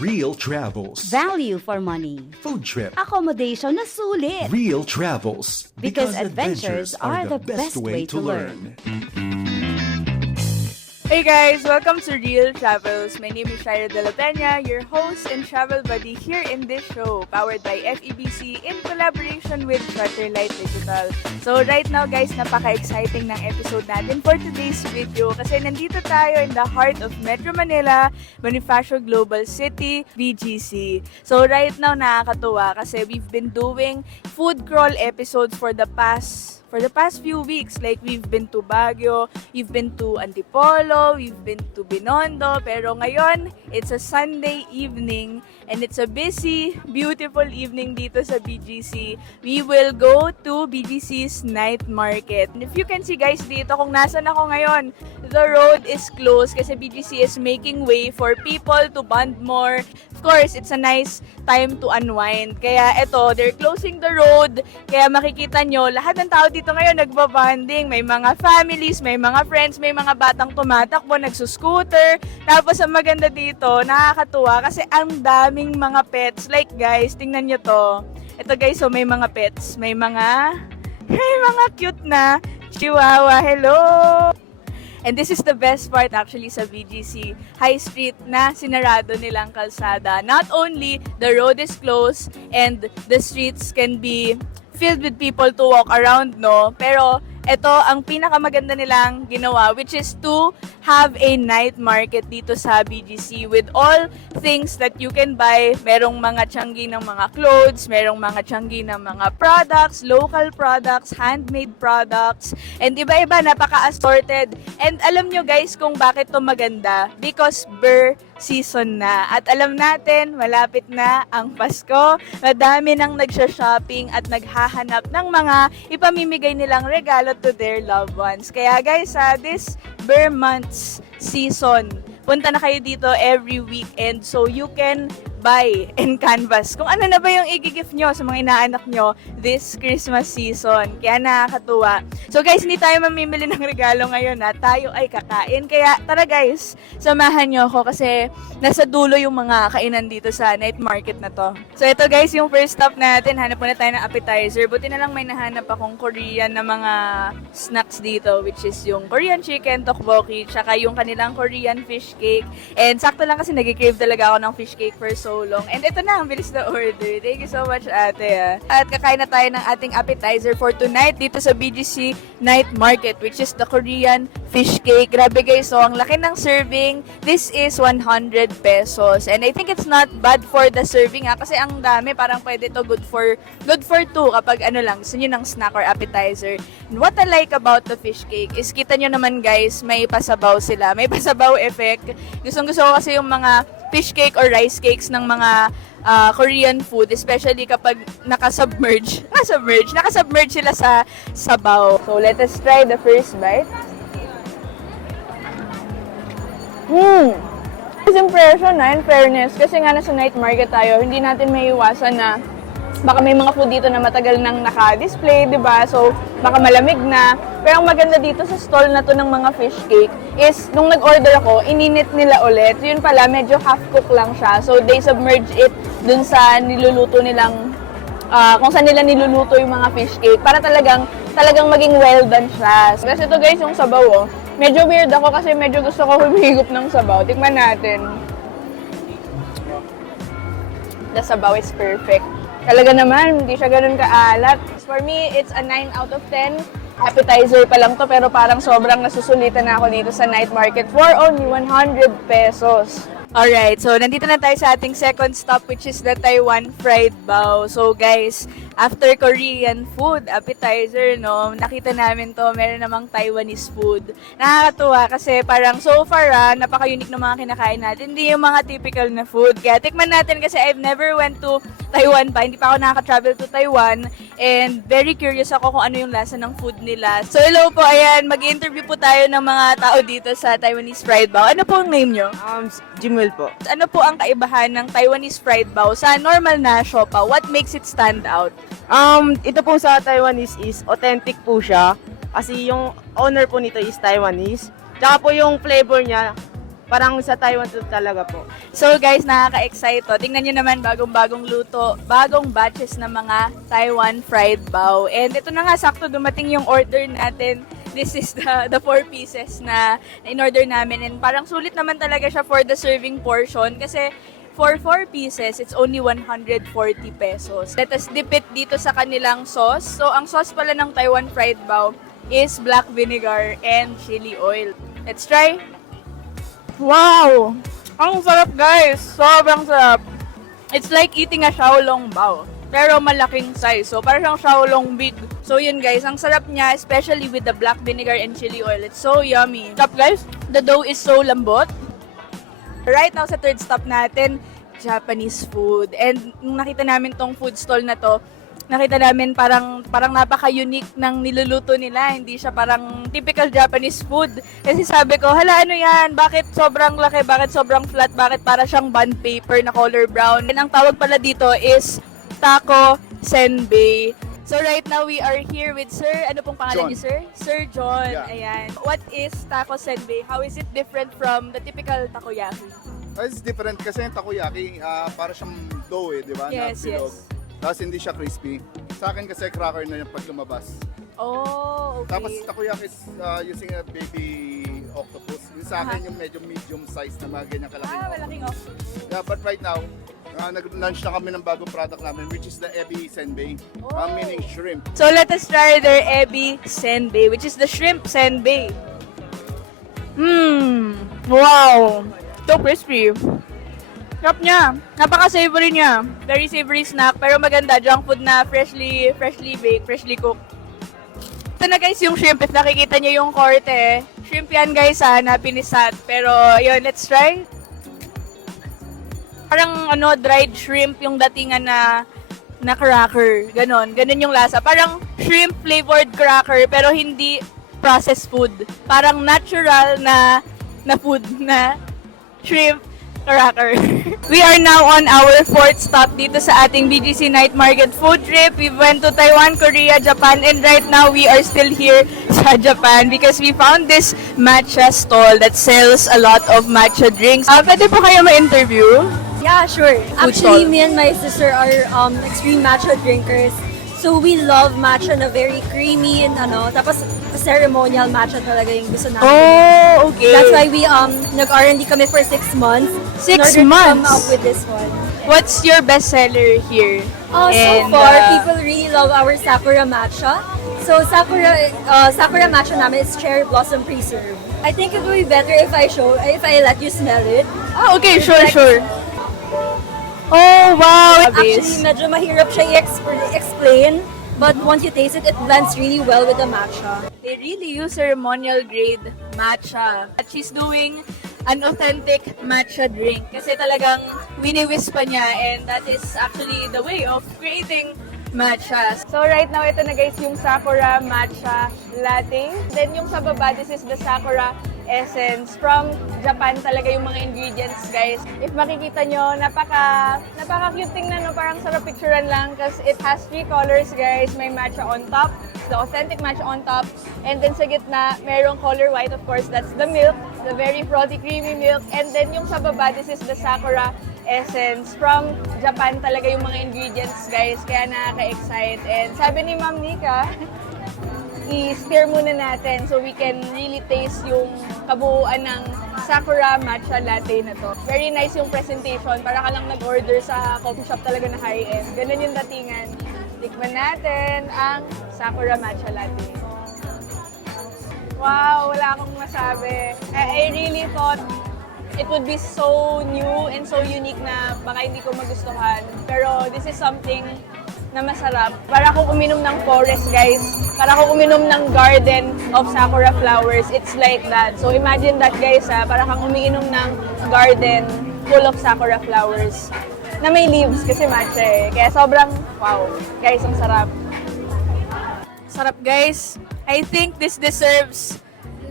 Real Travels. Value for money. Food trip. Accommodation na sulit. Real Travels. Because adventures are the best way to learn. Hey guys, welcome to Real Travels. My name is Shira De La Peña, your host and travel buddy here in this show, powered by FEBC in collaboration with Shutterlight Digital. So right now guys, napaka-exciting ng episode natin for today's video kasi nandito tayo in the heart of Metro Manila, Bonifacio Global City, BGC. So right now nakakatuwa kasi we've been doing food crawl episodes for the past for the past few weeks. Like, we've been to Baguio, we've been to Antipolo, we've been to Binondo, pero ngayon, it's a Sunday evening, and it's a busy, beautiful evening dito sa BGC. We will go to BGC's night market. And if you can see guys dito, kung nasan ako ngayon, the road is closed kasi BGC is making way for people to bond more. Of course, it's a nice time to unwind. Kaya eto, they're closing the road. Kaya makikita nyo, lahat ng tao dito ngayon nagbabanding. May mga families, may mga friends, may mga batang tumatakbo, nagsuscooter. Tapos ang maganda dito, nakakatuwa kasi ang daming mga pets. Like guys, tingnan nyo to. Ito guys, so may mga pets. May mga, may mga cute na chihuahua. Hello! And this is the best part actually sa BGC High Street na sinarado nilang kalsada. Not only the road is closed and the streets can be filled with people to walk around, no? Pero ito ang pinakamaganda nilang ginawa which is to have a night market dito sa BGC with all things that you can buy. Merong mga tiyanggi ng mga clothes, merong mga tiyanggi ng mga products, local products, handmade products, and iba-iba, napaka-assorted. And alam nyo guys kung bakit to maganda? Because Burr season na. At alam natin, malapit na ang Pasko. Madami nang nagsha-shopping at naghahanap ng mga ipamimigay nilang regalo to their loved ones. Kaya guys, sa this Burr months season, punta na kayo dito every weekend so you can buy and canvas. Kung ano na ba yung i-gift nyo sa mga inaanak nyo this Christmas season. Kaya nakakatuwa. So guys, hindi tayo mamimili ng regalo ngayon na tayo ay kakain. Kaya tara guys, samahan nyo ako kasi nasa dulo yung mga kainan dito sa night market na to. So ito guys, yung first stop natin. Hanap muna tayo ng appetizer. Buti na lang may nahanap akong Korean na mga snacks dito which is yung Korean chicken, tteokbokki, tsaka yung kanilang Korean fish cake. And sakto lang kasi nag-crave talaga ako ng fish cake for so long. And ito na, ang bilis na order. Thank you so much, ate. ah. At kakain na tayo ng ating appetizer for tonight dito sa BGC Night Market, which is the Korean fish cake. Grabe guys, so ang laki ng serving. This is 100 pesos. And I think it's not bad for the serving ah, kasi ang dami, parang pwede to good for good for two kapag ano lang, gusto nyo ng snack or appetizer. What I like about the fish cake is kita nyo naman guys, may pasabaw sila. May pasabaw effect. Gustong gusto ko kasi yung mga fish cake or rice cakes ng mga ah, Korean food, especially kapag nakasubmerge, nakasubmerge, nakasubmerge sila sa sabaw. So, let us try the first bite. Hmm! First impression na, in fairness, kasi nga nasa night market tayo, hindi natin may iwasan na baka may mga food dito na matagal nang naka-display, di ba? So, baka malamig na. Pero ang maganda dito sa stall na to ng mga fish cake is, nung nag-order ako, ininit nila ulit. Yun pala, medyo half-cook lang siya. So, they submerge it dun sa niluluto nilang, ah, kung saan nila niluluto yung mga fish cake para talagang, talagang maging well done siya. Kasi ito guys, yung sabaw, oh. Medyo weird ako kasi medyo gusto ko humigop ng sabaw. Tikman natin. The sabaw is perfect. Talaga naman, hindi siya ganun kaalat. For me, it's a 9 out of 10. Appetizer pa lang to, pero parang sobrang nasusulitan na ako dito sa night market for only 100 pesos. Alright, so nandito na tayo sa ating second stop which is the Taiwan Fried Bao. So guys, after Korean food, appetizer, no, nakita namin to, meron namang Taiwanese food. Nakakatuwa kasi parang so far, ah, napaka-unique ng mga kinakain natin. Hindi yung mga typical na food. Kaya tikman natin kasi I've never went to Taiwan pa. Hindi pa ako nakaka-travel to Taiwan. And very curious ako kung ano yung lasa ng food nila. So hello po, ayan, mag-interview po tayo ng mga tao dito sa Taiwanese Fried Bao. Ano po ang name nyo? Um, Jimwell po. Ano po ang kaibahan ng Taiwanese fried bao sa normal na siopa? What makes it stand out? Um, ito po sa Taiwanese is authentic po siya. Kasi yung owner po nito is Taiwanese. Tsaka po yung flavor niya, Parang sa Taiwan to talaga po. So guys, nakaka-excite to. Tingnan nyo naman bagong-bagong luto, bagong batches ng mga Taiwan fried bao. And ito na nga, sakto dumating yung order natin. This is the, the four pieces na in-order namin. And parang sulit naman talaga siya for the serving portion kasi for four pieces, it's only 140 pesos. Let us dip it dito sa kanilang sauce. So ang sauce pala ng Taiwan fried bao is black vinegar and chili oil. Let's try. Wow! Ang sarap guys! Sobrang sarap! It's like eating a Shaolong bao. Pero malaking size. So, parang siyang Shaolong big. So, yun guys. Ang sarap niya, especially with the black vinegar and chili oil. It's so yummy. Stop guys. The dough is so lambot. Right now, sa third stop natin, Japanese food. And nung nakita namin tong food stall na to, nakita namin parang parang napaka-unique ng niluluto nila. Hindi siya parang typical Japanese food. Kasi sabi ko, hala ano yan? Bakit sobrang laki? Bakit sobrang flat? Bakit para siyang bond paper na color brown? And ang tawag pala dito is taco senbei. So right now we are here with Sir, ano pong pangalan John. niyo Sir? Sir John. Yeah. Ayan. What is taco senbei? How is it different from the typical takoyaki? Ah, It's different kasi yung takoyaki, ah, para siyang dough eh, di ba? Yes, na bilog. yes. Tapos hindi siya crispy. Sa akin kasi cracker na yung pag lumabas. Oh, okay. Tapos takoyaki is ah, using a baby octopus. Yung sa akin Aha. yung medyo medium size na mga ganyan kalaki. Ah, malaking octopus. Yeah, but right now, ah, nag-launch na kami ng bagong product namin which is the Ebi Senbei. Oh. ah, meaning shrimp. So let us try their ebi senbei, which is the shrimp senbei. Mmm, wow. So crispy. Sarap niya. Napaka-savory niya. Very savory snack, pero maganda. Junk food na freshly, freshly baked, freshly cooked. Ito na guys yung shrimp. If nakikita niyo yung korte, shrimp yan guys ha, na pinisat. Pero yun, let's try. Parang ano, dried shrimp yung datingan na na cracker. Ganon. Ganon yung lasa. Parang shrimp flavored cracker pero hindi processed food. Parang natural na na food na shrimp cracker. we are now on our fourth stop dito sa ating BGC Night Market food trip. We went to Taiwan, Korea, Japan, and right now we are still here sa Japan because we found this matcha stall that sells a lot of matcha drinks. Ah, pwede po kayo ma-interview? Yeah, sure. Actually, me and my sister are um, extreme matcha drinkers. So we love matcha na very creamy and ano. Tapos ceremonial matcha talaga yung gusto namin. Oh, okay. That's why we um nag-R&D kami for six months. Six in order to come months? up with this one. What's your best seller here? Uh, so And, far, uh, people really love our Sakura matcha. So Sakura uh, Sakura matcha namin is cherry blossom preserve. I think it would be better if I show if I let you smell it. Ah, okay, sure, sure. Oh, wow. Actually, medyo mahirap siya i-exp- explain. But once you taste it, it blends really well with the matcha. They really use ceremonial grade matcha. At she's doing an authentic matcha drink kasi talagang wini-whisk pa niya and that is actually the way of creating matcha. So right now, ito na guys yung Sakura Matcha Latte. Then yung sa baba, this is the Sakura Essence. From Japan talaga yung mga ingredients, guys. If makikita nyo, napaka, napaka-cute tingnan, no? Parang sarap picturean lang because it has three colors, guys. May matcha on top, the authentic matcha on top, and then sa gitna, merong color white, of course, that's the milk, the very frothy, creamy milk. And then yung sa baba, this is the Sakura essence. From Japan talaga yung mga ingredients, guys. Kaya nakaka-excite. And sabi ni Ma'am Nika, i-stir muna natin so we can really taste yung kabuuan ng Sakura Matcha Latte na to. Very nice yung presentation. Para ka lang nag-order sa coffee shop talaga na high-end. Ganun yung datingan. Tikman natin ang Sakura Matcha Latte. Wow, wala akong masabi. I, I really thought it would be so new and so unique na baka hindi ko magustuhan. Pero this is something na masarap. Para akong uminom ng forest, guys. Para akong uminom ng garden of sakura flowers. It's like that. So imagine that, guys, ha. Para kang umiinom ng garden full of sakura flowers na may leaves kasi matcha eh. Kaya sobrang, wow. Guys, ang sarap. Sarap, guys. I think this deserves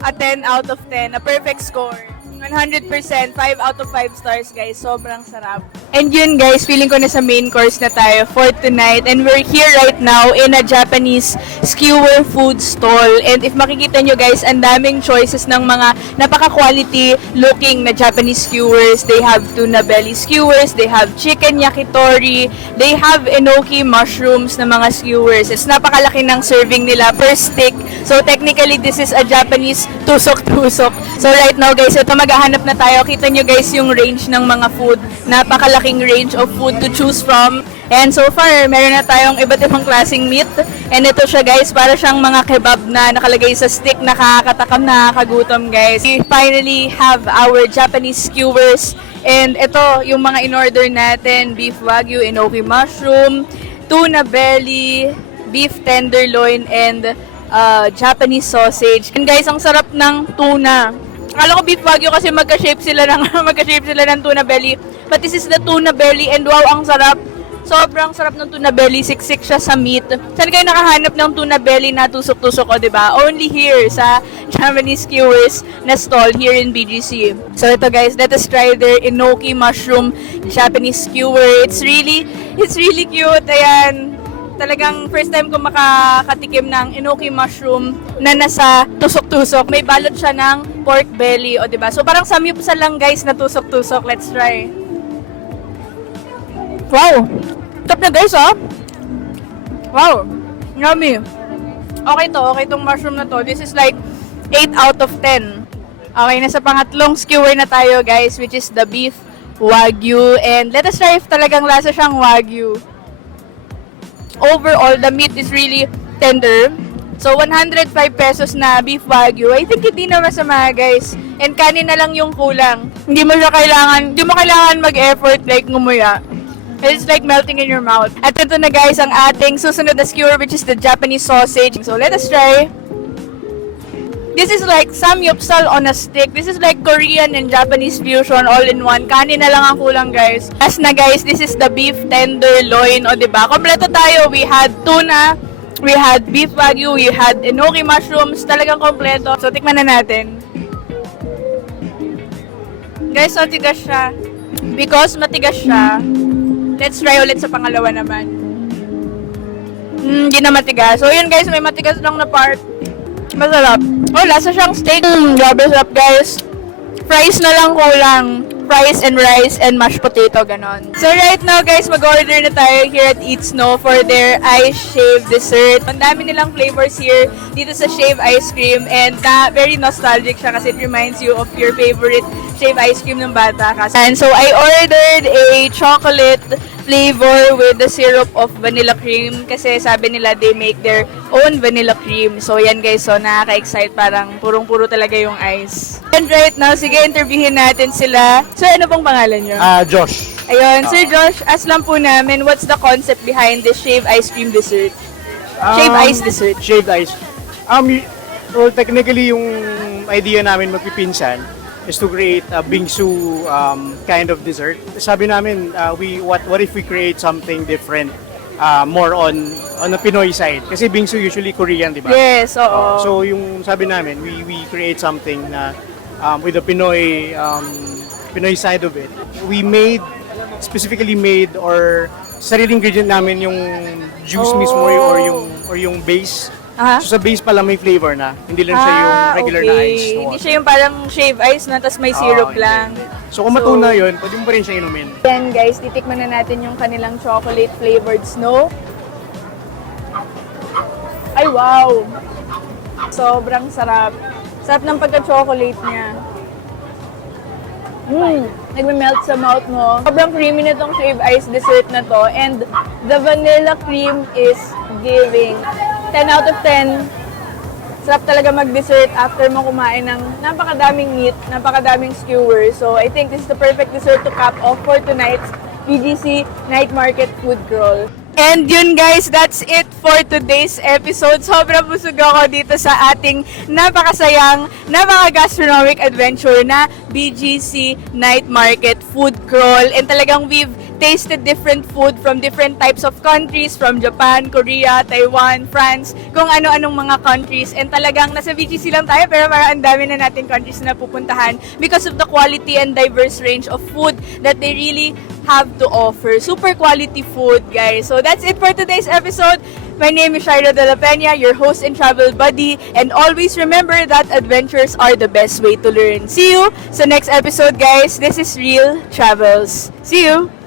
a 10 out of 10. A perfect score. 100%, 5 out of 5 stars guys. Sobrang sarap. And yun guys, feeling ko na sa main course na tayo for tonight. And we're here right now in a Japanese skewer food stall. And if makikita nyo guys, ang daming choices ng mga napaka-quality looking na Japanese skewers. They have tuna belly skewers, they have chicken yakitori, they have enoki mushrooms na mga skewers. It's napakalaki ng serving nila per stick. So technically, this is a Japanese tusok-tusok. So right now guys, ito maghahanap na tayo. Kita nyo guys yung range ng mga food. Napakalaking range of food to choose from. And so far, meron na tayong iba't ibang klaseng meat. And ito siya guys, para siyang mga kebab na nakalagay sa stick, nakakatakam, nakakagutom guys. We finally have our Japanese skewers. And ito, yung mga in-order natin, beef wagyu, enoki mushroom, tuna belly, beef tenderloin, and uh, Japanese sausage. And guys, ang sarap ng tuna. Akala ko beef wagyu kasi magka-shape sila ng magka-shape sila ng tuna belly. But this is the tuna belly and wow, ang sarap. Sobrang sarap ng tuna belly, siksik siya sa meat. Saan kayo nakahanap ng tuna belly na tusok-tusok ko, 'di ba? Only here sa Japanese skewers na stall here in BGC. So ito guys, let us try their enoki mushroom Japanese skewer. It's really it's really cute. Ayan talagang first time ko makakatikim ng enoki mushroom na nasa tusok-tusok. May balot siya ng pork belly, o 'di ba? So parang samyupsal lang guys na tusok-tusok. Let's try. Wow! Top na guys, ah! Wow! Yummy! Okay to, okay tong mushroom na to. This is like 8 out of 10. Okay, nasa pangatlong skewer na tayo guys, which is the beef wagyu. And let us try if talagang lasa siyang wagyu overall, the meat is really tender. So, 105 pesos na beef wagyu. I think hindi na masama, guys. And kanin na lang yung kulang. Hindi mo siya kailangan, hindi mo kailangan mag-effort like ngumuya. It's like melting in your mouth. At ito na guys, ang ating susunod na skewer which is the Japanese sausage. So, let us try. This is like samyupsal on a stick. This is like Korean and Japanese fusion all in one. Kanin na lang ang kulang, guys. Last na, guys, this is the beef tenderloin. O, di ba? Kompleto tayo. We had tuna, we had beef wagyu, we had enoki mushrooms. Talagang kompleto. So, tikman na natin. Guys, so tigas siya. Because matigas siya, let's try ulit sa pangalawa naman. Hmm, hindi na matigas. So, yun guys, may matigas lang na part. Masarap. Oh, lasa siyang steak. Mm, grabe sarap, guys. Fries na lang kulang. Fries and rice and mashed potato, ganon. So right now, guys, mag-order na tayo here at Eat Snow for their ice shave dessert. Ang dami nilang flavors here dito sa shave ice cream and na, very nostalgic siya kasi it reminds you of your favorite shave ice cream ng bata. And so I ordered a chocolate flavor with the syrup of vanilla cream kasi sabi nila they make their own vanilla cream. So yan guys, so nakaka-excite parang purong-puro talaga yung ice. And right now, sige interviewin natin sila. So ano pong pangalan nyo? Ah, Josh. Ayun, Sir Josh, ask lang po namin what's the concept behind this shave ice cream dessert? Shave Um, ice dessert. Shaved ice. Um, y- well, technically, yung idea namin magpipinsan is to create a bingsu um, kind of dessert. Sabi namin, uh, we what what if we create something different, uh, more on on the Pinoy side? Kasi bingsu usually Korean, di ba? Yes, oo. Uh, so yung sabi namin, we we create something na um, with the Pinoy um, Pinoy side of it. We made specifically made or sarili ingredient namin yung juice Oh. mismo or yung or yung base. Aha. So sa base pa lang may flavor na, hindi lang siya yung Ah, regular okay. na ice. na Hindi siya yung parang shave ice na tas may Oo, syrup hindi, lang. hindi. So kung matuna yun, pwede mo pa rin siya inumin. Then guys, titikman na natin yung kanilang chocolate flavored snow. Ay wow! Sobrang sarap. Sarap ng pagka-chocolate niya. Mmm! Nagme-melt sa mouth mo. Sobrang creamy na tong shave ice dessert na to. And the vanilla cream is giving. 10 out of 10. Sarap talaga mag-dessert after mo kumain ng napakadaming meat, napakadaming skewers. So, I think this is the perfect dessert to cap off for tonight's BGC Night Market Food Crawl. And yun guys, that's it for today's episode. Sobrang busog ako dito sa ating napakasayang, napaka-gastronomic adventure na BGC Night Market Food Crawl. And talagang we've tasted different food from different types of countries, from Japan, Korea, Taiwan, France, kung ano-anong mga countries. And talagang nasa VGC lang tayo, pero parang ang dami na natin countries na pupuntahan because of the quality and diverse range of food that they really have to offer. Super quality food, guys. So that's it for today's episode. My name is Shaira De La Peña, your host and travel buddy. And always remember that adventures are the best way to learn. See you sa next episode, guys. This is Real Travels. See you!